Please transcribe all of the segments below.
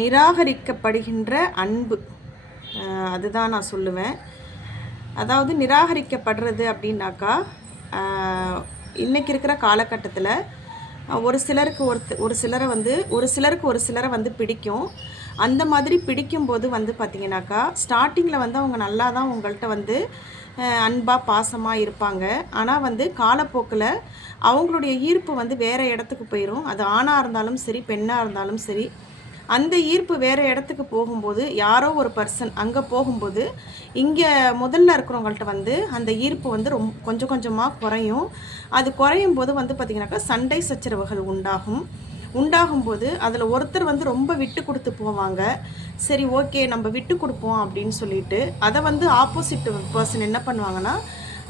நிராகரிக்கப்படுகின்ற அன்பு. அதுதான் நான் சொல்லுவேன். அதாவது நிராகரிக்கப்படுறது அப்படின்னாக்கா இன்றைக்கி இருக்கிற காலகட்டத்தில் ஒரு சிலருக்கு ஒரு ஒரு சிலரை வந்து ஒரு சிலருக்கு ஒரு சிலரை வந்து பிடிக்கும். அந்த மாதிரி பிடிக்கும்போது வந்து பார்த்திங்கனாக்கா ஸ்டார்டிங்கில் வந்து அவங்க நல்லா தான் உங்கள்கிட்ட வந்து அன்பாக பாசமாக இருப்பாங்க. ஆனால் வந்து காலப்போக்கில் அவங்களுடைய ஈர்ப்பு வந்து வேறு இடத்துக்கு போயிடும் அது ஆணாக இருந்தாலும் சரி பெண்ணாக இருந்தாலும் சரி அந்த ஈர்ப்பு வேறு இடத்துக்கு போகும்போது யாரோ ஒரு பர்சன் அங்கே போகும்போது இங்கே முதல்ல இருக்கிறவங்கள்ட்ட வந்து அந்த ஈர்ப்பு வந்து ரொம்ப கொஞ்சம் கொஞ்சமாக குறையும். அது குறையும் போது வந்து பார்த்திங்கனாக்கா சண்டை சச்சரவுகள் உண்டாகும். உண்டாகும்போது அதில் ஒருத்தர் வந்து ரொம்ப விட்டு கொடுத்து போவாங்க. சரி ஓகே நம்ம விட்டு கொடுப்போம் அப்படின்னு சொல்லிட்டு அதை வந்து ஆப்போசிட் பர்சன் என்ன பண்ணுவாங்கன்னா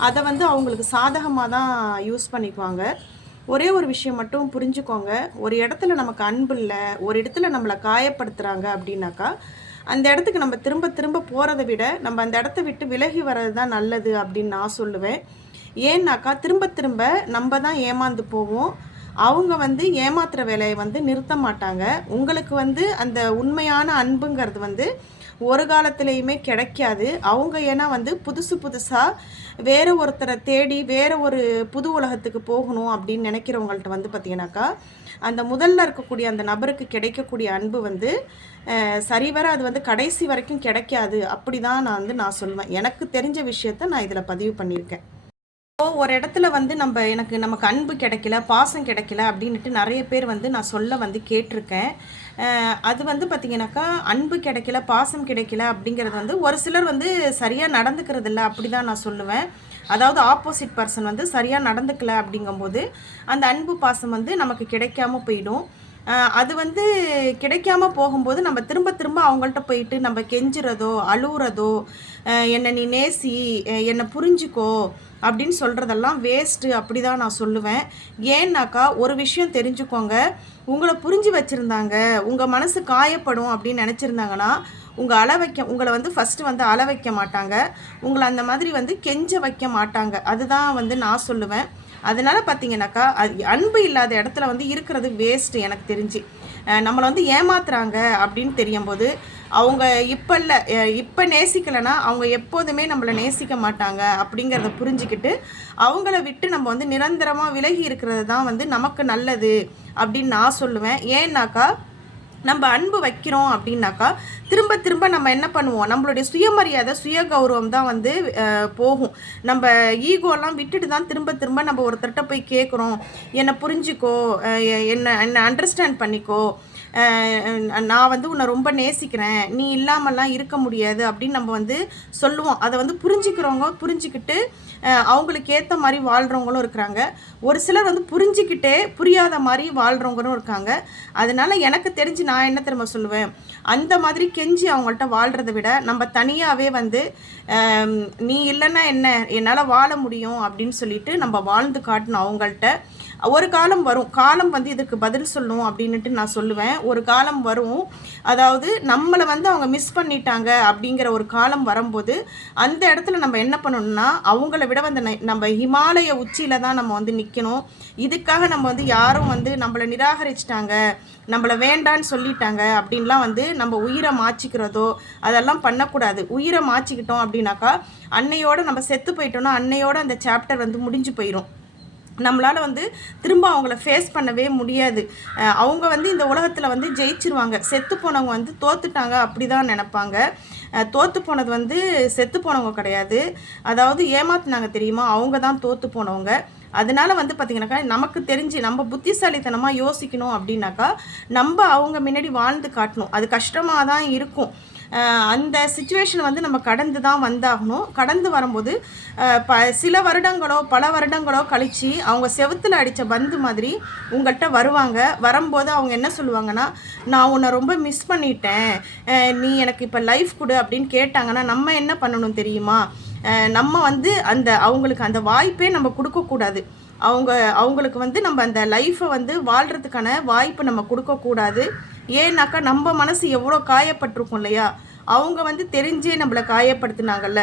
அதை வந்து அவங்களுக்கு சாதகமாக தான் யூஸ் பண்ணிக்குவாங்க. ஒரே ஒரு விஷயம் மட்டும் புரிஞ்சுக்கோங்க. ஒரு இடத்துல நமக்கு அன்பு இல்லை ஒரு இடத்துல நம்மளை காயப்படுத்துகிறாங்க அப்படின்னாக்கா அந்த இடத்துக்கு நம்ம திரும்ப திரும்ப போகிறத விட நம்ம அந்த இடத்த விட்டு விலகி வர்றது தான் நல்லது அப்படின்னு நான் சொல்லுவேன். ஏன்னாக்கா திரும்ப திரும்ப நம்ம தான் ஏமாந்து போவோம். அவங்க வந்து ஏமாத்துகிற வேலையை வந்து நிறுத்த மாட்டாங்க. உங்களுக்கு வந்து அந்த உண்மையான அன்புங்கிறது வந்து ஒரு காலத்துலேயுமே கிடைக்காது. அவங்க ஏன்னா வந்து புதுசு புதுசாக வேறு ஒருத்தரை தேடி வேறு ஒரு புது உலகத்துக்கு போகணும் அப்படின்னு நினைக்கிறவங்கள்ட்ட வந்து பார்த்தீங்கன்னாக்கா அந்த முதல்ல இருக்கக்கூடிய அந்த நபருக்கு கிடைக்கக்கூடிய அன்பு வந்து சரிவர அது வந்து கடைசி வரைக்கும் கிடைக்காது. அப்படி தான் நான் வந்து நான் சொல்லுவேன். எனக்கு தெரிஞ்ச விஷயத்த நான் இதில் பதிவு பண்ணியிருக்கேன். ஒரு இடத்துல வந்து நம்ம எனக்கு நமக்கு அன்பு கிடைக்கல பாசம் கிடைக்கல அப்படின்ட்டு நிறைய பேர் வந்து நான் சொல்ல வந்து கேட்டிருக்கேன். அது வந்து பார்த்திங்கனாக்கா அன்பு கிடைக்கல பாசம் கிடைக்கல அப்படிங்கிறது வந்து ஒரு சிலர் வந்து சரியாக நடந்துக்கிறது இல்லை அப்படி தான் நான் சொல்லுவேன். அதாவது ஆப்போசிட் பர்சன் வந்து சரியாக நடந்துக்கல அப்படிங்கும்போது அந்த அன்பு பாசம் வந்து நமக்கு கிடைக்காம போயிடும். அது வந்து கிடைக்காம போகும்போது நம்ம திரும்ப திரும்ப அவங்கள்ட்ட போயிட்டு நம்ம கெஞ்சுறதோ அழுகுறதோ என்னை நீ நேசி என்னை புரிஞ்சுக்கோ அப்படின்னு சொல்கிறதெல்லாம் வேஸ்ட்டு அப்படி தான் நான் சொல்லுவேன். ஏன்னாக்கா ஒரு விஷயம் தெரிஞ்சுக்கோங்க. உங்களை புரிஞ்சு வச்சுருந்தாங்க. உங்கள் மனசு காயப்படும் அப்படின்னு நினச்சிருந்தாங்கன்னா உங்கள் அள வைக்க உங்களை வந்து ஃபஸ்ட்டு வந்து அள வைக்க மாட்டாங்க. உங்களை அந்த மாதிரி வந்து கெஞ்ச வைக்க மாட்டாங்க. அதுதான் வந்து நான் சொல்லுவேன். அதனால் பார்த்தீங்கன்னாக்கா அது அன்பு இல்லாத இடத்துல வந்து இருக்கிறது வேஸ்ட்டு எனக்கு தெரிஞ்சு. நம்மளை வந்து ஏமாத்துறாங்க அப்படின்னு தெரியும் போது அவங்க இப்போ இல்லை இப்போ நேசிக்கலைன்னா அவங்க எப்போதுமே நம்மளை நேசிக்க மாட்டாங்க அப்படிங்கிறத புரிஞ்சுக்கிட்டு அவங்கள விட்டு நம்ம வந்து நிரந்தரமாக விலகி இருக்கிறது தான் வந்து நமக்கு நல்லது அப்படின்னு நான் சொல்லுவேன். ஏன்னாக்கா நம்ம அன்பு வைக்கிறோம் அப்படின்னாக்கா திரும்ப திரும்ப நம்ம என்ன பண்ணுவோம்? நம்மளுடைய சுயமரியாதை சுய கௌரவம் தான் வந்து போகும். நம்ம ஈகோலாம் விட்டுட்டு தான் திரும்ப திரும்ப நம்ம ஒருத்தர்கிட்ட போய் கேட்குறோம் என்னை புரிஞ்சுக்கோ அஹ், என்ன என்னை அண்டர்ஸ்டாண்ட் பண்ணிக்கோ நான் வந்து உன்னை ரொம்ப நேசிக்கிறேன். நீ இல்லாமல்லாம் இருக்க முடியாது அப்படின்னு நம்ம வந்து சொல்லுவோம். அதை வந்து புரிஞ்சுக்கிறவங்க புரிஞ்சுக்கிட்டு அவங்களுக்கு ஏற்ற மாதிரி வாழ்கிறவங்களும் இருக்கிறாங்க. ஒரு சிலர் வந்து புரிஞ்சுக்கிட்டே புரியாத மாதிரி வாழ்கிறவங்களும் இருக்காங்க. அதனால எனக்கு தெரிஞ்சு நான் என்ன திரும்ப சொல்லுவேன்? அந்த மாதிரி கெஞ்சி அவங்கள்ட்ட வாழ்கிறத விட நம்ம தனியாகவே வந்து நீ இல்லைன்னா என்ன? என்னால் வாழ முடியும் அப்படின்னு சொல்லிட்டு நம்ம வாழ்ந்து காட்டணும் அவங்கள்ட்ட ஒரு காலம் வரும். காலம் வந்து இதுக்கு பதில் சொல்லும் அப்படின்னுட்டு நான் சொல்லுவேன். ஒரு காலம் வரும். அதாவது நம்மளை வந்து அவங்க மிஸ் பண்ணிட்டாங்க அப்படிங்கிற ஒரு காலம் வரும்போது அந்த இடத்துல நம்ம என்ன பண்ணணும்னா அவங்கள விட வந்து ந- நம்ம ஹிமாலய உச்சியில தான் நம்ம வந்து நிற்கணும் இதுக்காக நம்ம வந்து யாரும் வந்து நம்மளை நிராகரிச்சிட்டாங்க நம்மளை வேண்டான்னு சொல்லிட்டாங்க அப்படின்லாம் வந்து நம்ம உயிரை மாச்சிக்கிறதோ அதெல்லாம் பண்ணக்கூடாது. உயிரை மாச்சிக்கிட்டோம் அப்படின்னாக்கா அன்னையோட நம்ம செத்து போயிட்டோம்னா அன்னையோட அந்த சாப்டர் வந்து முடிஞ்சு போயிடும் நம்மளால் வந்து திரும்ப அவங்கள ஃபேஸ் பண்ணவே முடியாது. அவங்க வந்து இந்த உலகத்தில் வந்து ஜெயிச்சிருவாங்க. செத்து போனவங்க வந்து தோத்துட்டாங்க அப்படி தான் நினப்பாங்க தோற்று போனது வந்து செத்து போனவங்க கிடையாது. அதாவது ஏமாத்துனாங்க தெரியுமா? அவங்க தான் தோற்று போனவங்க. அதனால வந்து பார்த்திங்கனாக்கா நமக்கு தெரிஞ்சு நம்ம புத்திசாலித்தனமாக யோசிக்கணும் அப்படின்னாக்கா நம்ம அவங்க முன்னாடி வாழ்ந்து காட்டணும். அது கஷ்டமாக தான் இருக்கும். அந்த சுச்சுவேஷன் வந்து நம்ம கடந்து தான் வந்தாகணும். கடந்து வரும்போது ப சில வருடங்களோ பல வருடங்களோ கழித்து அவங்க செவுத்துல அடித்த பந்து மாதிரி உங்கள்கிட்ட வருவாங்க. வரும்போது அவங்க என்ன சொல்லுவாங்கன்னா நான் உன்னை ரொம்ப மிஸ் பண்ணிட்டேன். நீ எனக்கு இப்போ லைஃப் கொடு அப்படின்னு கேட்டாங்கன்னா நம்ம என்ன பண்ணணும் தெரியுமா? நம்ம வந்து அந்த அவங்களுக்கு அந்த வாய்ப்பே நம்ம கொடுக்கக்கூடாது அவங்க அவங்களுக்கு வந்து நம்ம அந்த லைஃப்பை வந்து வாழ்கிறதுக்கான வாய்ப்பு நம்ம கொடுக்கக்கூடாது ஏன்னாக்கா நம்ம மனசு எவ்வளோ காயப்பட்டிருக்கும் இல்லையா? அவங்க வந்து தெரிஞ்சே நம்மளை காயப்படுத்துனாங்கல்ல.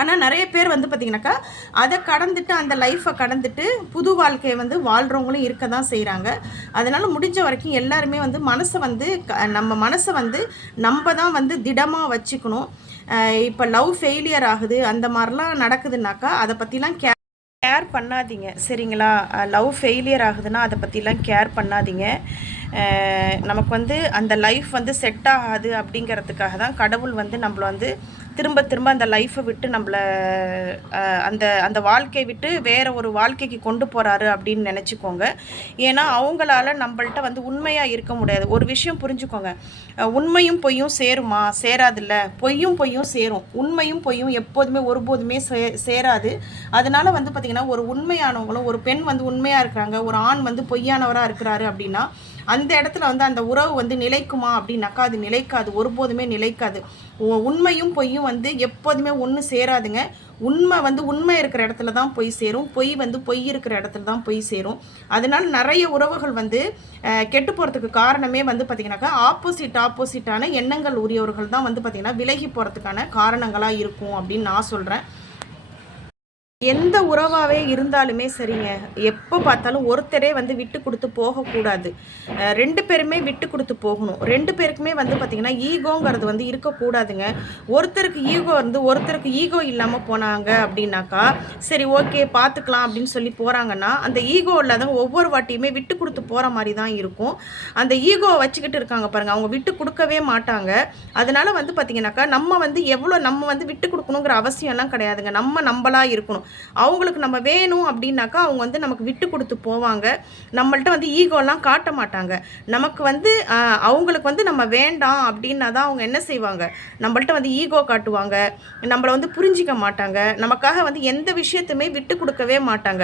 ஆனால் நிறைய பேர் வந்து பார்த்திங்கனாக்கா அதை கடந்துட்டு அந்த லைஃப்பை கடந்துட்டு புது வாழ்க்கையை வந்து வாழ்கிறவங்களும் இருக்க தான் செய்கிறாங்க அதனால் முடிஞ்ச வரைக்கும் எல்லாருமே வந்து மனசை வந்து நம்ம மனசை வந்து நம்ம தான் வந்து திடமாக வச்சுக்கணும். இப்போ லவ் ஃபெயிலியர் ஆகுது அந்த மாதிரிலாம் நடக்குதுனாக்கா அதை பற்றிலாம் கே கேர் பண்ணாதீங்க. சரிங்களா? லவ் ஃபெயிலியர் ஆகுதுன்னா அதை பற்றிலாம் கேர் பண்ணாதீங்க. நமக்கு வந்து அந்த லைஃப் வந்து செட் ஆகாது அப்படிங்கிறதுக்காக தான் கடவுள் வந்து நம்மளை வந்து திரும்ப திரும்ப அந்த லைஃப்பை விட்டு நம்மளை அந்த அந்த வாழ்க்கையை விட்டு வேறு ஒரு வாழ்க்கைக்கு கொண்டு போகிறாரு அப்படின்னு நினச்சிக்கோங்க. ஏன்னா அவங்களால நம்மள்ட்ட வந்து உண்மையாக இருக்க முடியாது. ஒரு விஷயம் புரிஞ்சுக்கோங்க. உண்மையும் பொய்யும் சேருமா? சேராதில்ல. பொய்யும் பொய்யும் சேரும். உண்மையும் பொய்யும் எப்போதுமே ஒருபோதுமே சே சேராது. அதனால் வந்து பார்த்திங்கன்னா ஒரு உண்மையானவங்களும் ஒரு பெண் வந்து உண்மையாக இருக்கிறாங்க ஒரு ஆண் வந்து பொய்யானவராக இருக்கிறாரு அப்படின்னா அந்த இடத்துல வந்து அந்த உறவு வந்து நிலைக்குமா அப்படின்னாக்கா அது நிலைக்காது. ஒருபோதுமே நிலைக்காது. உண்மையும் பொய்யும் வந்து எப்போதுமே ஒன்று சேராதுங்க. உண்மை வந்து உண்மை இருக்கிற இடத்துல தான் போய் சேரும். பொய் வந்து பொய் இருக்கிற இடத்துல தான் போய் சேரும். அதனால் நிறைய உறவுகள் வந்து கெட்டு போகிறதுக்கு காரணமே வந்து பார்த்திங்கனாக்கா ஆப்போசிட் ஆப்போசிட்டான எண்ணங்கள் உரியவர்கள் தான் வந்து பார்த்திங்கன்னா விலகி போகிறதுக்கான காரணங்களாக இருக்கும் அப்படின்னு நான் சொல்கிறேன் எந்த உறவாகவே இருந்தாலுமே சரிங்க. எப்போ பார்த்தாலும் ஒருத்தரே வந்து விட்டு கொடுத்து போகக்கூடாது. ரெண்டு பேருமே விட்டு கொடுத்து போகணும். ரெண்டு பேருக்குமே வந்து பார்த்திங்கன்னா ஈகோங்கிறது வந்து இருக்கக்கூடாதுங்க. ஒருத்தருக்கு ஈகோ இருந்து ஒருத்தருக்கு ஈகோ இல்லாமல் போனாங்க அப்படின்னாக்கா சரி ஓகே பார்த்துக்கலாம் அப்படின்னு சொல்லி போகிறாங்கன்னா அந்த ஈகோ இல்லாதவங்க ஒவ்வொரு வாட்டியுமே விட்டு கொடுத்து போகிற மாதிரி தான் இருக்கும். அந்த ஈகோவை வச்சுக்கிட்டு இருக்காங்க பாருங்கள் அவங்க விட்டு கொடுக்கவே மாட்டாங்க. அதனால் வந்து பார்த்திங்கனாக்கா நம்ம வந்து எவ்வளோ நம்ம வந்து விட்டு கொடுக்கணுங்கிற அவசியம்லாம் கிடையாதுங்க. நம்ம நம்மளாக இருக்கணும். அவங்களுக்கு நம்ம வேணும் அப்படின்னாக்கா அவங்க வந்து நமக்கு விட்டு கொடுத்து போவாங்க. நம்மள்ட்ட வந்து ஈகோலாம் காட்ட மாட்டாங்க. நமக்கு வந்து அவங்களுக்கு வந்து நம்ம வேண்டாம் அப்படின்னா தான் அவங்க என்ன செய்வாங்க? நம்மள்ட்ட வந்து ஈகோ காட்டுவாங்க. நம்மளை வந்து புரிஞ்சிக்க மாட்டாங்க. நமக்காக வந்து எந்த விஷயத்தையுமே விட்டு கொடுக்கவே மாட்டாங்க.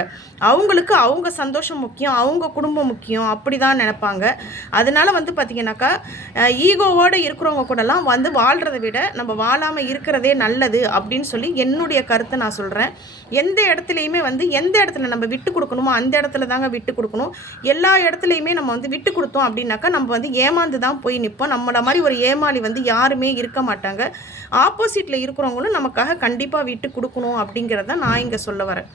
அவங்களுக்கு அவங்க சந்தோஷம் முக்கியம் அவங்க குடும்பம் முக்கியம் அப்படி தான் நினைப்பாங்க. அதனால வந்து பார்த்திங்கனாக்கா ஈகோவோடு இருக்கிறவங்க கூடலாம் வந்து வாழ்கிறத விட நம்ம வாழாமல் இருக்கிறதே நல்லது அப்படின்னு சொல்லி என்னுடைய கருத்தை நான் சொல்கிறேன் எந்த இடத்துலையுமே வந்து எந்த இடத்துல நம்ம விட்டு கொடுக்கணுமோ அந்த இடத்துல தாங்க விட்டு கொடுக்கணும். எல்லா இடத்துலையுமே நம்ம வந்து விட்டு கொடுத்தோம் அப்படின்னாக்கா நம்ம வந்து ஏமாந்து தான் போய் நிற்போம் நம்மள மாதிரி ஒரு ஏமாளி வந்து யாருமே இருக்க மாட்டாங்க. ஆப்போசிட்டில் இருக்கிறவங்களும் நமக்காக கண்டிப்பாக விட்டு கொடுக்கணும் அப்படிங்கிறத நான் இங்கே சொல்ல வரேன்.